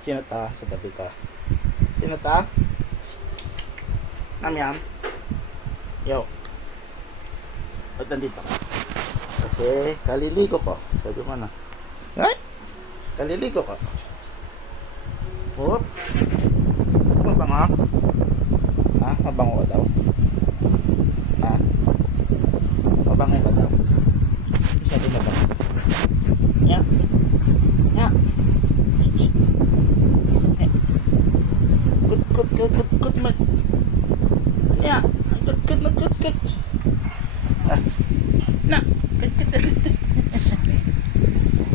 Sino ta? Sa tabi ka. Sino ta? Namyam? Yo. Ba't nandito ka? Kasi kaliligo ko. Sabi mo na. Ay! Kaliligo ko. Whoop. Ito mabango? Ha? Mabango ka daw? Ha? Mabango ka daw? Sabi mabango. Yeah. Yeah. Good, mat. Yeah. Good. Na. Good.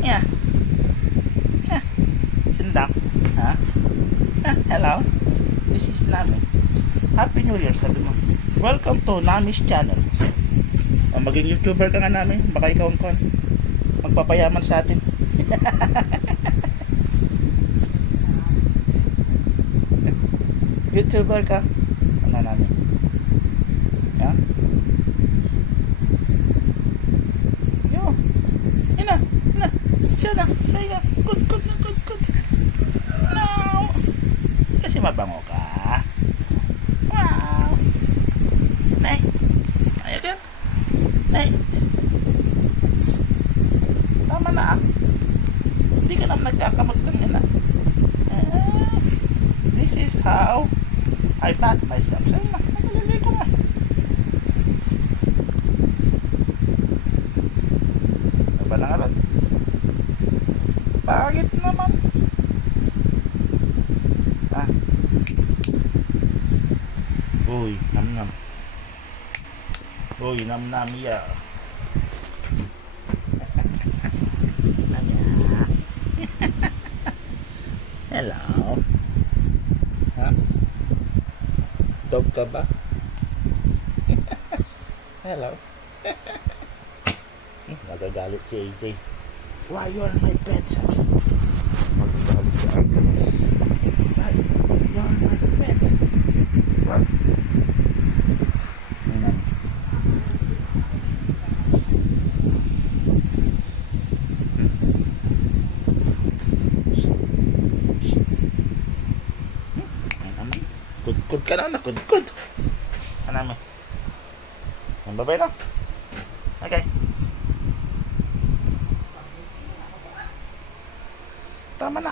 Yeah. Yeah. Sindang. Ha? Hello. This is Nami. Happy New Year, sabi mo. Welcome to Nami's channel. Maging YouTuber ka nga namin. Baka ikaw ang magpapayaman sa atin. YouTuber ka. Ano namin? Ha? Yo. Ina. Siya na. Good. No. Kasi mabango ka. Wow. Nay. Ayaw ka. Nay. Tama na. Hindi ka naman nagkakamot kang ina. This is how I pat myself. Sabi na, nagalagay ko nga. Aba na nga rin. Pangit naman. Ah. Uy, nam. Uy, nam ya. Hello. Ha? Dog ka ba? Hello. Nagagalit si AJ. Why you are my pet, sus? Magagalit si Artemis. Why you are my pet? What? Ayan. Kudkud ka na, nakudkud. Ano naman? Ang babay na. Okay. Tama na.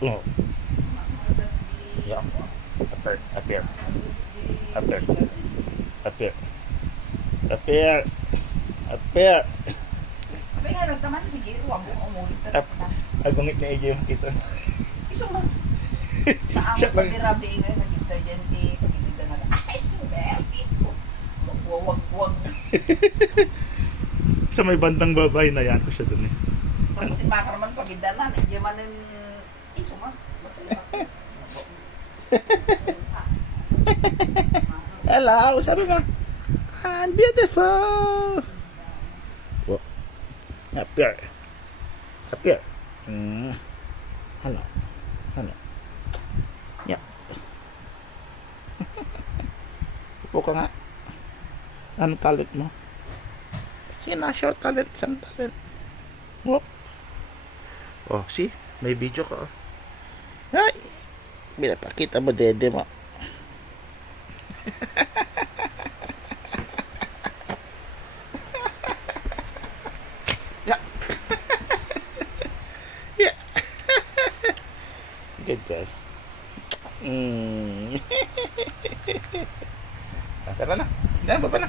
Oh. Yeah. Appear. Tapi nga nagtaman si Giro, wag mo umulit. Agungit na AJ yung kita. Iso mo. Siya Naamot lang. pag dirabi ingay nagkita dyan di pagkita na. Ay, sumeri. Wag. Sa may bandang babae na yan ko siya dun eh. Pag si Makarman pagkita na, hindi man iso mo. Hello, sabi mo. I'm beautiful. Whoa. Appear. Hello. Yeah. Upo ka nga. Ano talent mo? Sinashow talent, isang talent. Whoop. Oh, see? May video ka. Ay! Pinapakita mo dede mo. Yeah. Yeah. Good girl. Tara na. Yan, baba na.